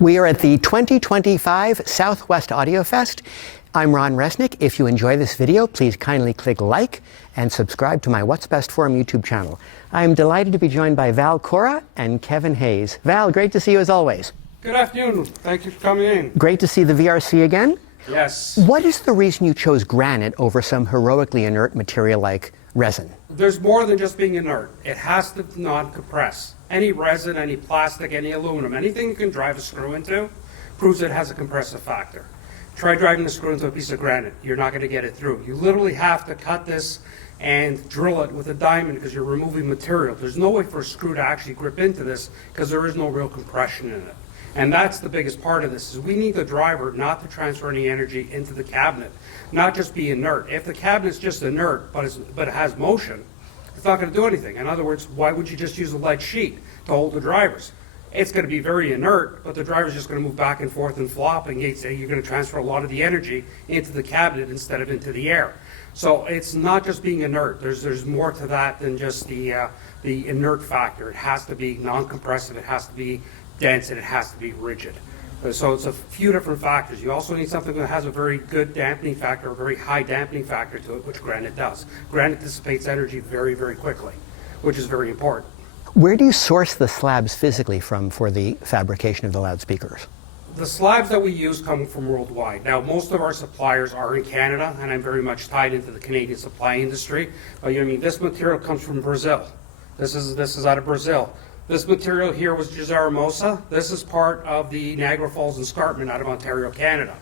We are at the 2025 Southwest Audio Fest. I'm Ron Resnick. If you enjoy this video, please kindly click like and subscribe to my What's Best Forum YouTube channel. I'm delighted to be joined by Val Cora and Kevin Hayes. Val, great to see you as always. Good afternoon. Thank you for coming in. Great to see the VRC again. Yes. What is the reason you chose granite over some heroically inert material like resin? There's more than just being inert. It has to non-compress. Any resin, any plastic, any aluminum, anything you can drive a screw into proves it has a compressive factor. Try driving a screw into a piece of granite. You're not going to get it through. You literally have to cut this and drill it with a diamond because you're removing material. There's no way for a screw to actually grip into this because there is no real compression in it. And that's the biggest part of this, is we need the driver not to transfer any energy into the cabinet, not just be inert. If the cabinet's just inert, but it has motion, it's not going to do anything. In other words, why would you just use a lead sheet to hold the drivers? It's going to be very inert, but the driver's just going to move back and forth and flop, and you're going to transfer a lot of the energy into the cabinet instead of into the air. So it's not just being inert. There's more to that than just the inert factor. It has to be non-compressive, it has to be dense, and it has to be rigid. So it's a few different factors. You also need something that has a very good dampening factor, a very high dampening factor to it, which granite does. Granite dissipates energy very, very quickly, which is very important. Where do you source the slabs physically from for the fabrication of the loudspeakers? The slabs that we use come from worldwide. Now, most of our suppliers are in Canada, and I'm very much tied into the Canadian supply industry. But this material comes from Brazil. This is out of Brazil. This material here was Gisaramosa. This is part of the Niagara Falls Escarpment out of Ontario, Canada.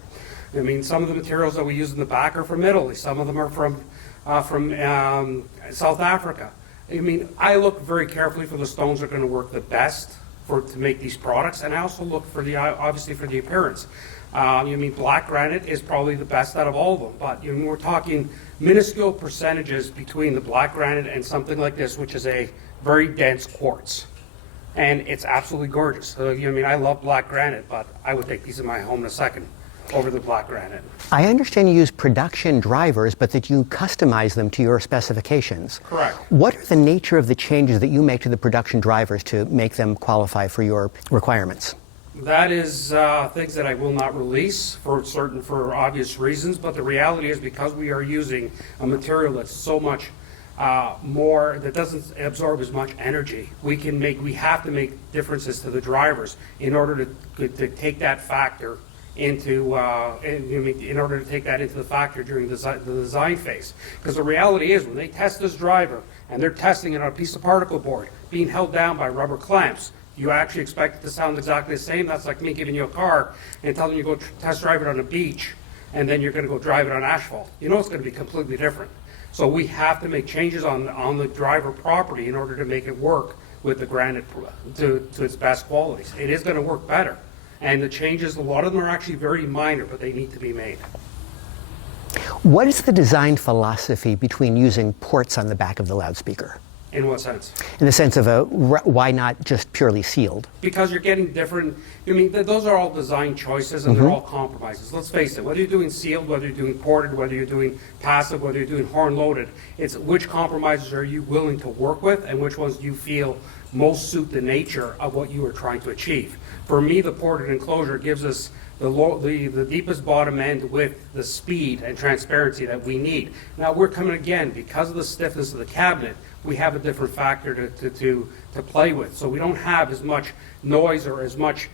Some of the materials that we use in the back are from Italy. Some of them are from South Africa. I look very carefully for the stones that are going to work the best to make these products, and I also look for obviously for the appearance. Black granite is probably the best out of all of them, but we're talking minuscule percentages between the black granite and something like this, which is a very dense quartz. And it's absolutely gorgeous. So, I love black granite, but I would take these in my home in a second over the black granite. I understand you use production drivers, but that you customize them to your specifications. Correct. What are the nature of the changes that you make to the production drivers to make them qualify for your requirements? That is things that I will not release for obvious reasons, but the reality is because we are using a material that's so much more, that doesn't absorb as much energy, we have to make differences to the drivers in order to take that factor into in order to take that into the factor during the design phase. Because the reality is, when they test this driver and they're testing it on a piece of particle board being held down by rubber clamps, you actually expect it to sound exactly the same. That's like me giving you a car and telling you to go test drive it on a beach, and then you're going to go drive it on asphalt. It's going to be completely different. So we have to make changes on the driver property in order to make it work with the granite to its best qualities. It is going to work better. And the changes, a lot of them are actually very minor, but they need to be made. What is the design philosophy between using ports on the back of the loudspeaker? In what sense? In the sense of why not just purely sealed? Because you're getting different, those are all design choices, and they're all compromises. Let's face it, whether you're doing sealed, whether you're doing ported, whether you're doing passive, whether you're doing horn loaded, it's which compromises are you willing to work with and which ones do you feel most suit the nature of what you are trying to achieve. For me, the ported enclosure gives us the deepest bottom end with the speed and transparency that we need. Now we're coming again, because of the stiffness of the cabinet, we have a different factor to play with. So we don't have as much noise or as much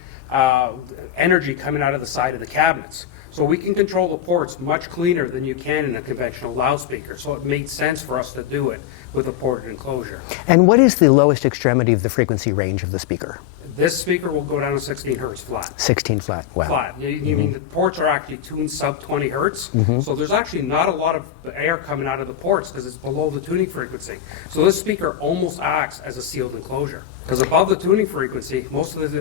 energy coming out of the side of the cabinets. So we can control the ports much cleaner than you can in a conventional loudspeaker. So it made sense for us to do it with a ported enclosure. And what is the lowest extremity of the frequency range of the speaker? This speaker will go down to 16 hertz flat. 16 flat, wow. Flat. The ports are actually tuned sub 20 hertz, so there's actually not a lot of air coming out of the ports because it's below the tuning frequency. So this speaker almost acts as a sealed enclosure. Because above the tuning frequency, most of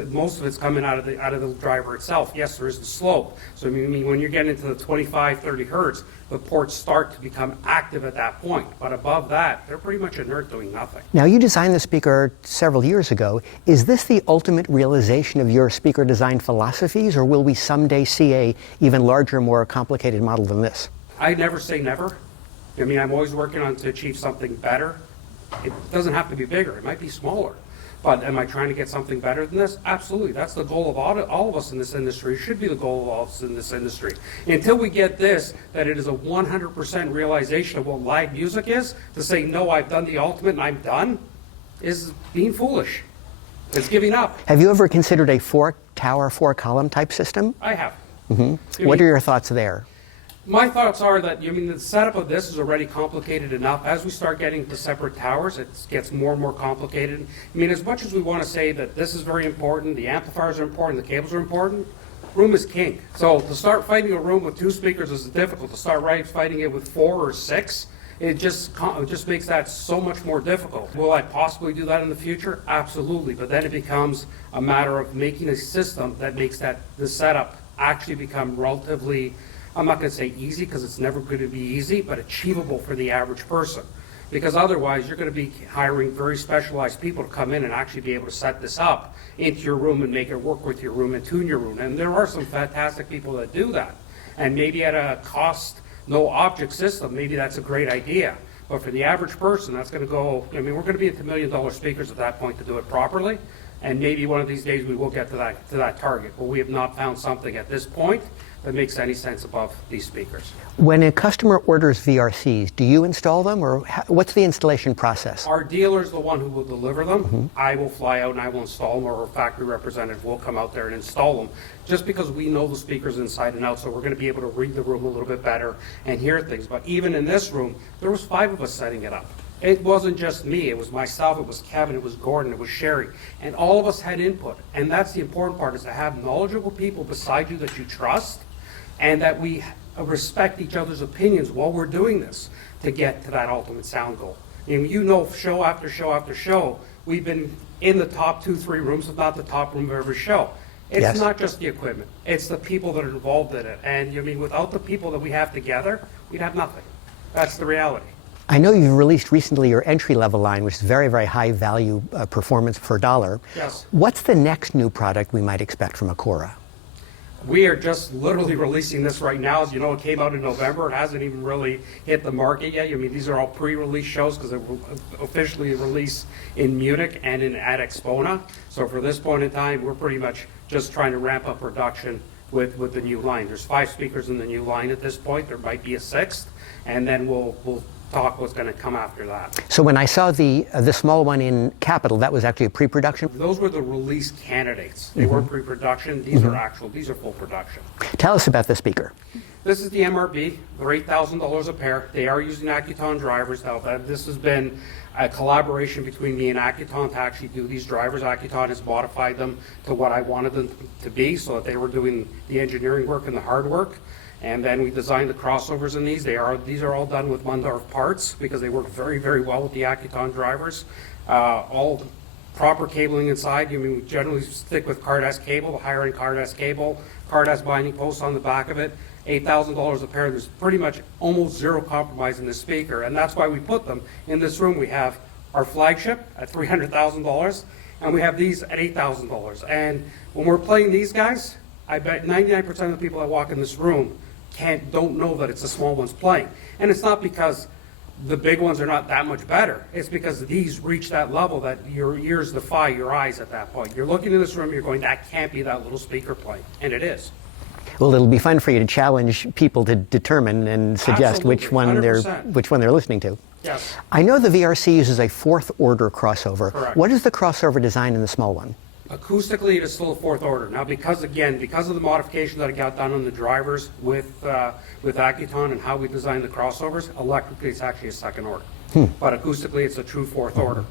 it's coming out of the driver itself. Yes, there is the slope. So when you're getting into the 25, 30 hertz, the ports start to become active at that point. But above that, they're pretty much inert, doing nothing. Now, you designed the speaker several years ago. Is this the ultimate realization of your speaker design philosophies, or will we someday see a even larger, more complicated model than this? I never say never. I'm always working on to achieve something better. It doesn't have to be bigger. It might be smaller. But am I trying to get something better than this? Absolutely. That's the goal of all of us in this industry. It should be the goal of all of us in this industry. Until we get this, that it is a 100% realization of what live music is, to say, no, I've done the ultimate and I'm done, is being foolish. It's giving up. Have you ever considered a 4-tower, 4-column type system? I have. What are your thoughts there? My thoughts are that, the setup of this is already complicated enough. As we start getting to separate towers, it gets more and more complicated. As much as we want to say that this is very important, the amplifiers are important, the cables are important, room is king. So to start fighting a room with 2 speakers is difficult. To start fighting it with 4 or 6, it just makes that so much more difficult. Will I possibly do that in the future? Absolutely. But then it becomes a matter of making a system that makes the setup actually become relatively, I'm not going to say easy because it's never going to be easy, but achievable for the average person. Because otherwise, you're going to be hiring very specialized people to come in and actually be able to set this up into your room and make it work with your room and tune your room. And there are some fantastic people that do that. And maybe at a cost, no object system, maybe that's a great idea. But for the average person, that's going to go, we're going to be into $1 million speakers at that point to do it properly. And maybe one of these days we will get to that target. But we have not found something at this point that makes any sense above these speakers. When a customer orders VRCs, do you install them, or what's the installation process? Our dealer is the one who will deliver them. I will fly out and I will install them, or a factory representative will come out there and install them, just because we know the speakers inside and out, so we're going to be able to read the room a little bit better and hear things. But even in this room, there was 5 of us setting it up. It wasn't just me, it was myself, it was Kevin, it was Gordon, it was Sherry, and all of us had input. And that's the important part, is to have knowledgeable people beside you that you trust, and that we respect each other's opinions while we're doing this to get to that ultimate sound goal. And show after show after show, we've been in the top 2-3 rooms, if not the top room of every show. It's Yes. not just the equipment, it's the people that are involved in it. And without the people that we have together, we'd have nothing. That's the reality. I know you've released recently your entry-level line, which is very, very high value performance per dollar. Yes. What's the next new product we might expect from Acora? We are just literally releasing this right now. As you know, it came out in November. It hasn't even really hit the market yet. These are all pre-release shows because it will officially release in Munich and at Expona. So for this point in time, we're pretty much just trying to ramp up production with the new line. There's 5 speakers in the new line at this point. There might be a 6th, and then we'll talk what's going to come after that. So when I saw the small one in Capital, that was actually a pre-production? Those were the release candidates. They weren't pre-production. These are full production. Tell us about the speaker. This is the MRB. They're $8,000 a pair. They are using Acouton drivers. Now, this has been a collaboration between me and Acouton to actually do these drivers. Acouton has modified them to what I wanted them to be, so that they were doing the engineering work and the hard work. And then we designed the crossovers in these. These are all done with Mundorf parts because they work very, very well with the Acouton drivers. All proper cabling inside. We generally stick with Card S cable, the higher end Card S cable, Card S binding posts on the back of it. $8,000 a pair. There's pretty much almost zero compromise in this speaker, and that's why we put them in this room. We have our flagship at $300,000, and we have these at $8,000. And when we're playing these guys, I bet 99% of the people that walk in this room don't know that it's the small ones playing. And it's not because the big ones are not that much better. It's because these reach that level that your ears defy your eyes at that point. You're looking in this room, you're going, that can't be that little speaker playing. And it is. Well, it'll be fun for you to challenge people to determine and suggest Absolutely, which one 100%. they're listening to. Yes. I know the VRC uses a 4th order crossover. Correct. What is the crossover design in the small one? Acoustically, it is still a 4th order. Now, because of the modification that I got done on the drivers with Acouton and how we designed the crossovers, electrically it's actually a 2nd order. But acoustically, it's a true 4th order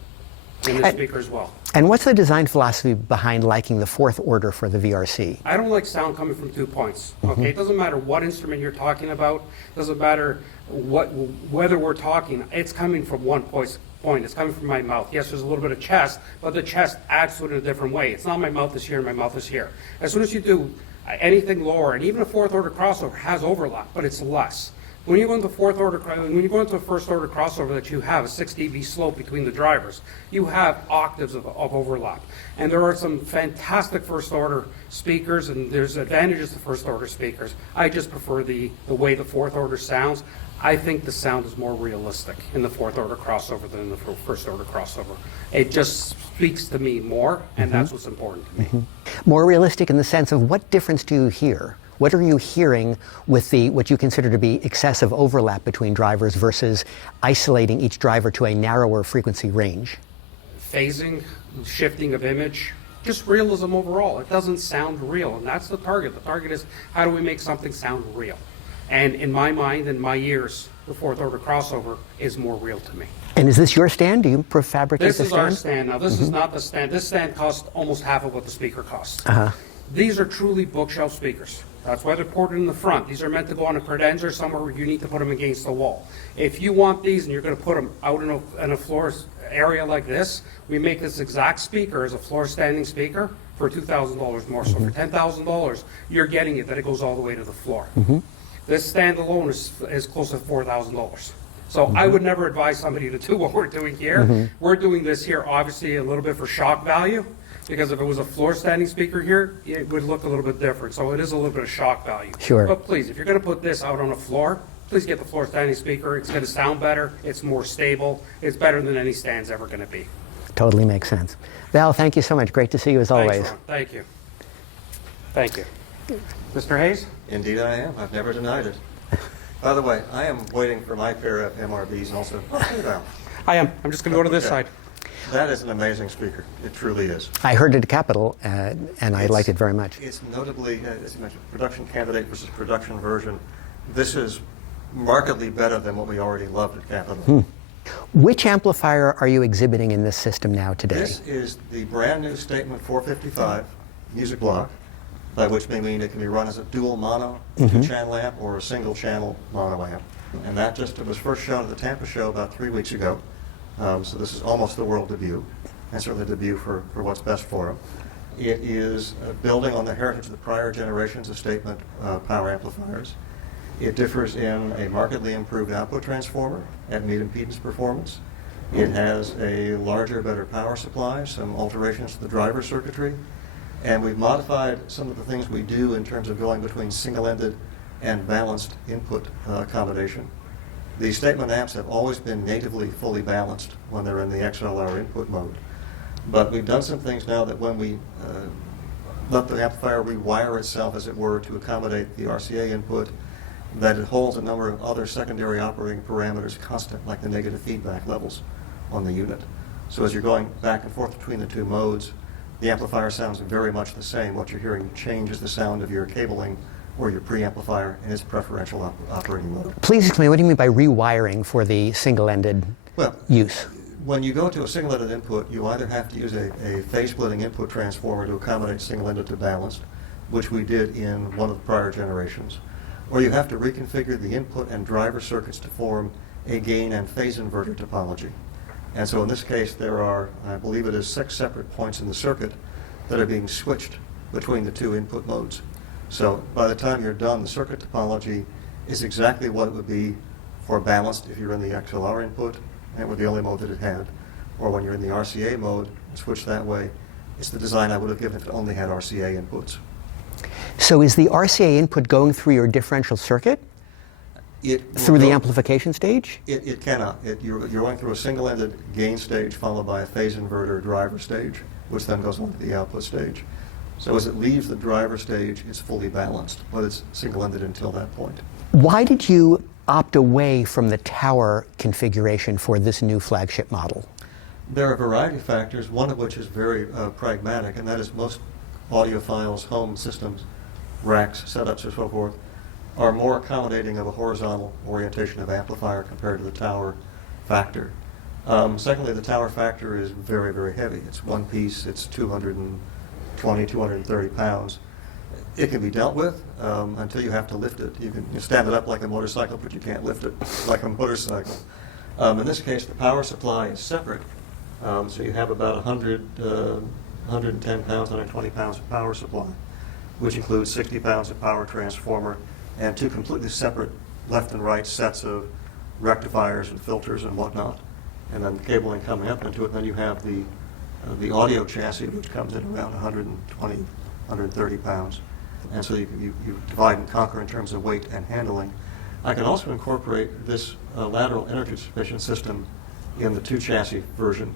in the speaker as well. And what's the design philosophy behind liking the 4th order for the VRC? I don't like sound coming from 2 points. Okay, it doesn't matter what instrument you're talking about. Doesn't matter whether we're talking. It's coming from one point. It's coming from my mouth. Yes, there's a little bit of chest, but the chest adds to it in a different way. It's not my mouth is here and my mouth is here. As soon as you do anything lower, and even a 4th order crossover has overlap, but it's less. When you go into 4th order, when you go into a 1st order crossover that you have a 6 dB slope between the drivers, you have octaves of overlap. And there are some fantastic 1st order speakers, and there's advantages to 1st order speakers. I just prefer the way the 4th order sounds. I think the sound is more realistic in the fourth order crossover than in the first order crossover. It just speaks to me more, and that's what's important to me. More realistic in the sense of what difference do you hear? What are you hearing with what you consider to be excessive overlap between drivers versus isolating each driver to a narrower frequency range? Phasing, shifting of image, just realism overall. It doesn't sound real, and that's the target. The target is, how do we make something sound real? And in my mind, in my ears, the fourth order crossover is more real to me. And is this your stand? Do you prefabricate the stand? This is our stand now. This is not the stand. This stand costs almost half of what the speaker costs. These are truly bookshelf speakers. That's why they're ported in the front. These are meant to go on a credenza somewhere where you need to put them against the wall. If you want these and you're going to put them out in a floor area like this, we make this exact speaker as a floor standing speaker for $2,000 more. So for $10,000, you're getting it that it goes all the way to the floor. This stand alone is close to $4,000. So I would never advise somebody to do what we're doing here. We're doing this here obviously a little bit for shock value, because if it was a floor standing speaker here, it would look a little bit different. So it is a little bit of shock value. Sure. But please, if you're going to put this out on a floor, please get the floor standing speaker. It's going to sound better. It's more stable. It's better than any stand's ever going to be. Totally makes sense. Val, thank you so much. Great to see you as always. Thanks, Ron. Thank you. Thank you. Mr. Hayes? Indeed I am. I've never denied it. By the way, I am waiting for my pair of MRBs and also. I am. I'm just going to go to this Okay. side. That is an amazing speaker. It truly is. I heard it at Capitol, and I liked it very much. It's notably, as you mentioned, production candidate versus production version. This is markedly better than what we already loved at Capitol. Which amplifier are you exhibiting in this system now today? This is the brand new Statement 455 music block, by which may mean it can be run as a dual mono, two-channel amp, or a single-channel mono amp. And that it was first shown at the Tampa show about 3 weeks ago. So this is almost the world debut, and certainly the debut for what's best for them. It is building on the heritage of the prior generations of Statement power amplifiers. It differs in a markedly improved output transformer at meet impedance performance. It has a larger, better power supply, some alterations to the driver circuitry, and we've modified some of the things we do in terms of going between single-ended and balanced input accommodation. The Statement amps have always been natively fully balanced when they're in the XLR input mode. But we've done some things now that when we let the amplifier rewire itself, as it were, to accommodate the RCA input, that it holds a number of other secondary operating parameters constant, like the negative feedback levels on the unit. So as you're going back and forth between the two modes, the amplifier sounds very much the same. What you're hearing changes the sound of your cabling or your preamplifier in its preferential operating mode. Please explain, what do you mean by rewiring for the single-ended use? When you go to a single-ended input, you either have to use a phase-splitting input transformer to accommodate single-ended to balanced, which we did in one of the prior generations, or you have to reconfigure the input and driver circuits to form a gain and phase inverter topology. And so in this case, there are, I believe it is 6 separate points in the circuit that are being switched between the two input modes. So by the time you're done, the circuit topology is exactly what it would be for balanced if you're in the XLR input, and it would be the only mode that it had. Or when you're in the RCA mode, switch that way. It's the design I would have given if it only had RCA inputs. So is the RCA input going through your differential circuit? Through the amplification stage? It cannot. You're going through a single-ended gain stage followed by a phase inverter driver stage, which then goes on to the output stage. So as it leaves the driver stage, it's fully balanced, but it's single-ended until that point. Why did you opt away from the tower configuration for this new flagship model? There are a variety of factors, one of which is very pragmatic, and that is most audiophiles, home systems, racks, setups, and so forth, are more accommodating of a horizontal orientation of amplifier compared to the tower factor. Secondly, the tower factor is very, very heavy. It's one piece, it's 220, 230 pounds. It can be dealt with until you have to lift it. You can stand it up like a motorcycle, but you can't lift it like a motorcycle. In this case, the power supply is separate. So you have about 110 pounds, 120 pounds of power supply, which includes 60 pounds of power transformer and 2 completely separate left and right sets of rectifiers and filters and whatnot, and then the cabling coming up into it. Then you have the audio chassis, which comes in around 120, 130 pounds. And so you divide and conquer in terms of weight and handling. I can also incorporate this lateral energy dissipation system in the 2-chassis version,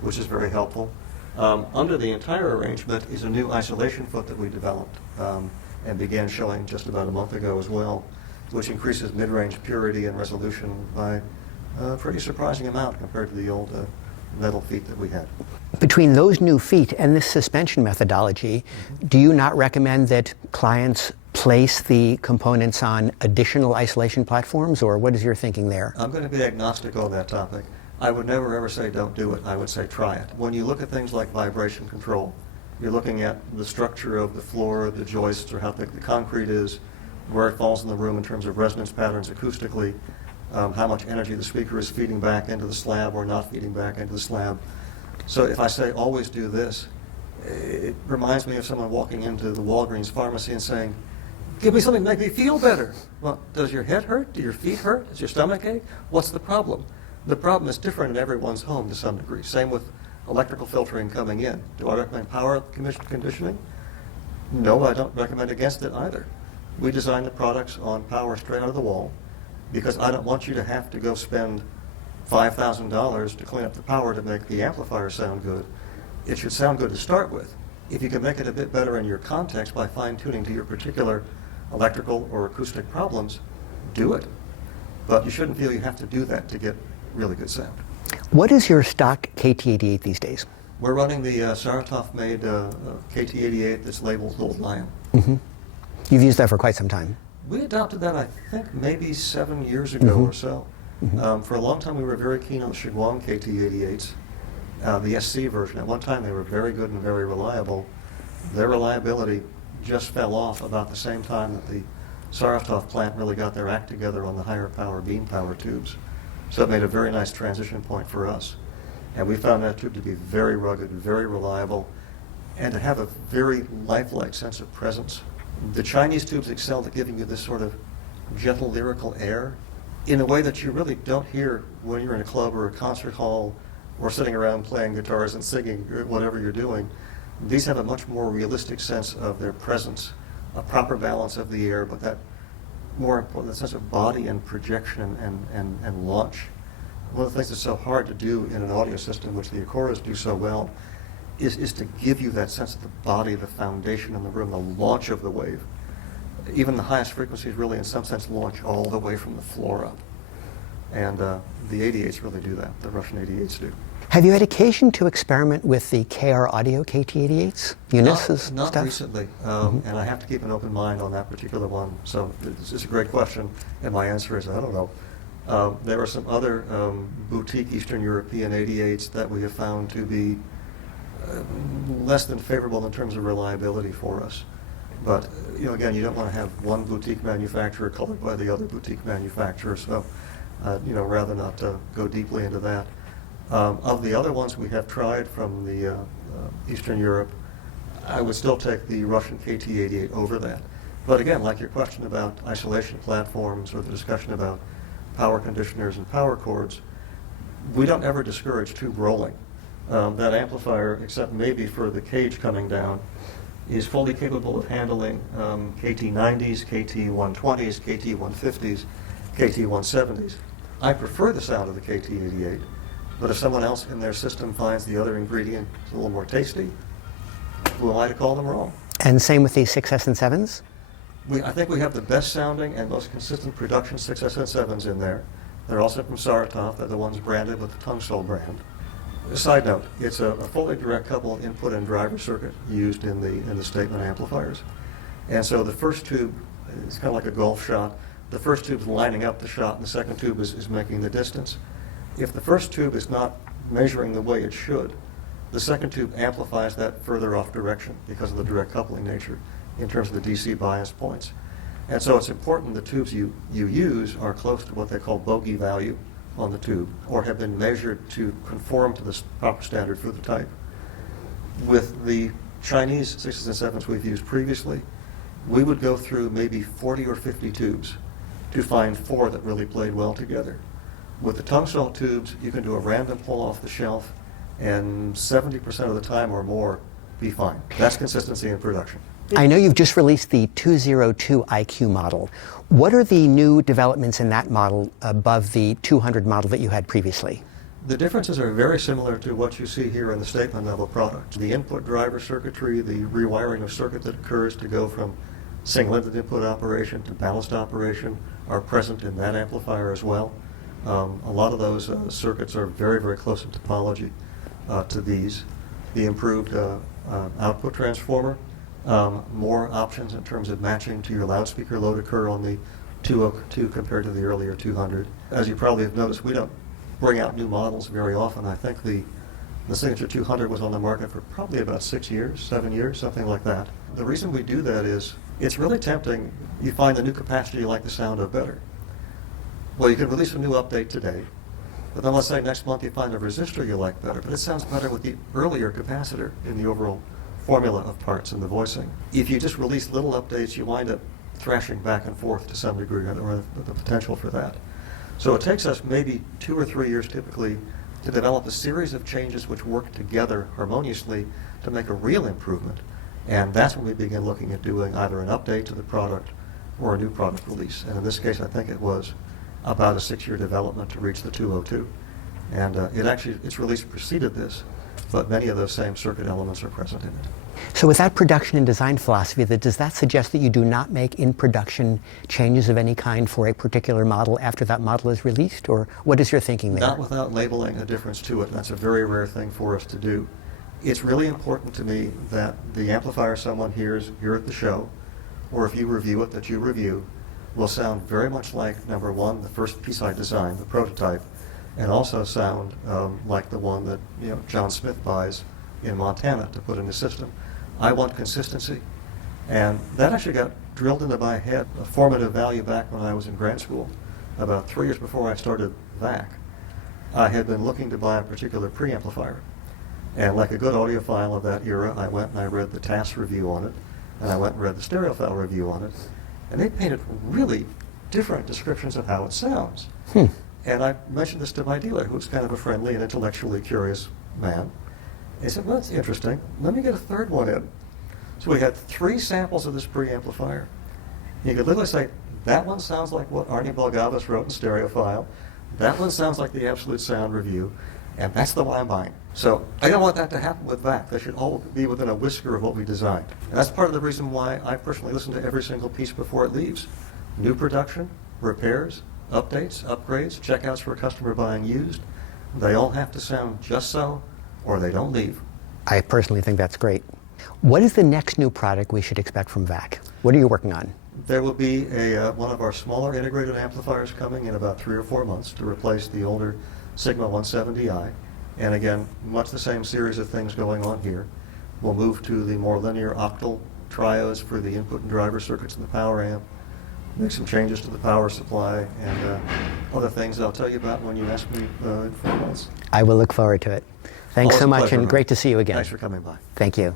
which is very helpful. Under the entire arrangement is a new isolation foot that we developed and began showing just about a month ago as well, which increases mid-range purity and resolution by a pretty surprising amount compared to the old metal feet that we had. Between those new feet and this suspension methodology, do you not recommend that clients place the components on additional isolation platforms, or what is your thinking there? I'm going to be agnostic on that topic. I would never ever say don't do it. I would say try it. When you look at things like vibration control, you're looking at the structure of the floor, the joists, or how thick the concrete is, where it falls in the room in terms of resonance patterns acoustically, how much energy the speaker is feeding back into the slab or not feeding back into the slab. So if I say always do this, it reminds me of someone walking into the Walgreens pharmacy and saying, give me something to make me feel better. Well, does your head hurt? Do your feet hurt? Does your stomach ache? What's the problem? The problem is different in everyone's home to some degree. Same with electrical filtering coming in. Do I recommend power conditioning? No, I don't recommend against it either. We design the products on power straight out of the wall because I don't want you to have to go spend $5,000 to clean up the power to make the amplifier sound good. It should sound good to start with. If you can make it a bit better in your context by fine-tuning to your particular electrical or acoustic problems, do it. But you shouldn't feel you have to do that to get really good sound. What is your stock KT88 these days? We're running the Saratov-made KT88 that's labeled Gold Lion. Mm-hmm. You've used that for quite some time. We adopted that, I think, maybe 7 years ago or so. For a long time, we were very keen on the Shiguang KT88s, the SC version. At one time, they were very good and very reliable. Their reliability just fell off about the same time that the Saratov plant really got their act together on the higher power beam power tubes. So it made a very nice transition point for us. And we found that tube to be very rugged, very reliable, and to have a very lifelike sense of presence. The Chinese tubes excelled at giving you this sort of gentle lyrical air in a way that you really don't hear when you're in a club or a concert hall or sitting around playing guitars and singing, or whatever you're doing. These have a much more realistic sense of their presence, a proper balance of the air, but that more important sense of body and projection and launch. One of the things that's so hard to do in an audio system, which the Acoras do so well, is to give you that sense of the body, the foundation in the room, the launch of the wave. Even the highest frequencies really, in some sense, launch all the way from the floor up. And the 88s really do that. The Russian 88s do. Have you had occasion to experiment with the KR Audio KT88s? Unisys Not stuff? recently, and I have to keep an open mind on that particular one. So it's a great question, and my answer is I don't know. There are some other boutique Eastern European 88s that we have found to be less than favorable in terms of reliability for us. But again, you don't want to have one boutique manufacturer colored by the other boutique manufacturer. So rather not go deeply into that. Of the other ones we have tried from the Eastern Europe, I would still take the Russian KT88 over that. But again, like your question about isolation platforms or the discussion about power conditioners and power cords, we don't ever discourage tube rolling. That amplifier, except maybe for the cage coming down, is fully capable of handling KT90s, KT120s, KT150s, KT170s. I prefer the sound of the KT88, but if someone else in their system finds the other ingredient a little more tasty, who am I to call them wrong? And same with the 6S and 7s? I think we have the best sounding and most consistent production 6S and 7s in there. They're also from Saratov. They're the ones branded with the Tungsol brand. A side note, it's a fully direct coupled input and driver circuit used in the statement amplifiers. And so the first tube, it's kind of like a golf shot. The first tube's lining up the shot, and the second tube is making the distance. If the first tube is not measuring the way it should, the second tube amplifies that further off direction because of the direct coupling nature in terms of the DC bias points. And so it's important the tubes you use are close to what they call bogey value on the tube, or have been measured to conform to the proper standard for the type. With the Chinese 6s and 7s we've used previously, we would go through maybe 40 or 50 tubes to find 4 that really played well together. With the Tungsol tubes, you can do a random pull off the shelf, and 70% of the time or more, be fine. That's consistency in production. I know you've just released the 202 IQ model. What are the new developments in that model above the 200 model that you had previously? The differences are very similar to what you see here in the statement level product. The input driver circuitry, the rewiring of circuit that occurs to go from single input operation to balanced operation are present in that amplifier as well. A lot of those circuits are very, very close in topology to these. The improved output transformer, more options in terms of matching to your loudspeaker load occur on the 202 compared to the earlier 200. As you probably have noticed, we don't bring out new models very often. I think the Signature 200 was on the market for probably about 6 years, 7 years, something like that. The reason we do that is it's really tempting. You find the new capacitor you like the sound of better. Well, you can release a new update today, but then let's say next month you find a resistor you like better, but it sounds better with the earlier capacitor in the overall formula of parts in the voicing. If you just release little updates, you wind up thrashing back and forth to some degree, or the potential for that. So it takes us maybe 2 or 3 years typically to develop a series of changes which work together harmoniously to make a real improvement. And that's when we begin looking at doing either an update to the product or a new product release. And in this case, I think it was about a 6-year development to reach the 202. And its release preceded this, but many of those same circuit elements are present in it. So with that production and design philosophy, does that suggest that you do not make in-production changes of any kind for a particular model after that model is released? Or what is your thinking there? Not without labeling a difference to it. That's a very rare thing for us to do. It's really important to me that the amplifier someone hears here at the show, or if you review it, that you review, will sound very much like, number one, the first piece I designed, the prototype, and also sound like the one that John Smith buys in Montana to put in his system. I want consistency. And that actually got drilled into my head, a formative value back when I was in grad school, about 3 years before I started VAC. I had been looking to buy a particular preamplifier. And like a good audiophile of that era, I went and I read the TAS review on it, and I went and read the stereophile review on it, and they painted really different descriptions of how it sounds. And I mentioned this to my dealer, who's kind of a friendly and intellectually curious man. He said, well, that's interesting. Let me get a third one in. So we had 3 samples of this preamplifier. You could literally say, that one sounds like what Arnie Belgavas wrote in Stereophile. That one sounds like the Absolute Sound review. And that's the one I'm buying. So I don't want that to happen with VAC. They should all be within a whisker of what we designed. And that's part of the reason why I personally listen to every single piece before it leaves. New production, repairs, updates, upgrades, checkouts for a customer buying used. They all have to sound just so, or they don't leave. I personally think that's great. What is the next new product we should expect from VAC? What are you working on? There will be one of our smaller integrated amplifiers coming in about 3 or 4 months to replace the older Sigma 170i. And again, much the same series of things going on here. We'll move to the more linear octal triodes for the input and driver circuits in the power amp, make some changes to the power supply, and other things I'll tell you about when you ask me in 4 months. I will look forward to it. Thanks so much, and great to see you again. Thanks for coming by. Thank you.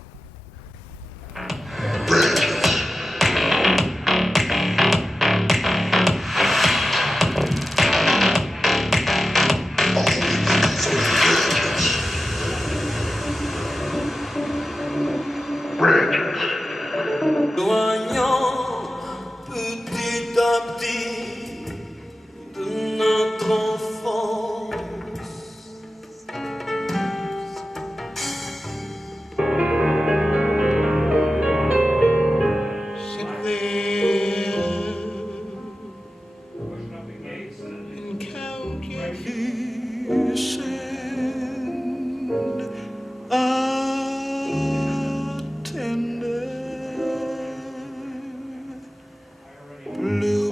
Petit à petit de notre enfance, and calculation tender blue.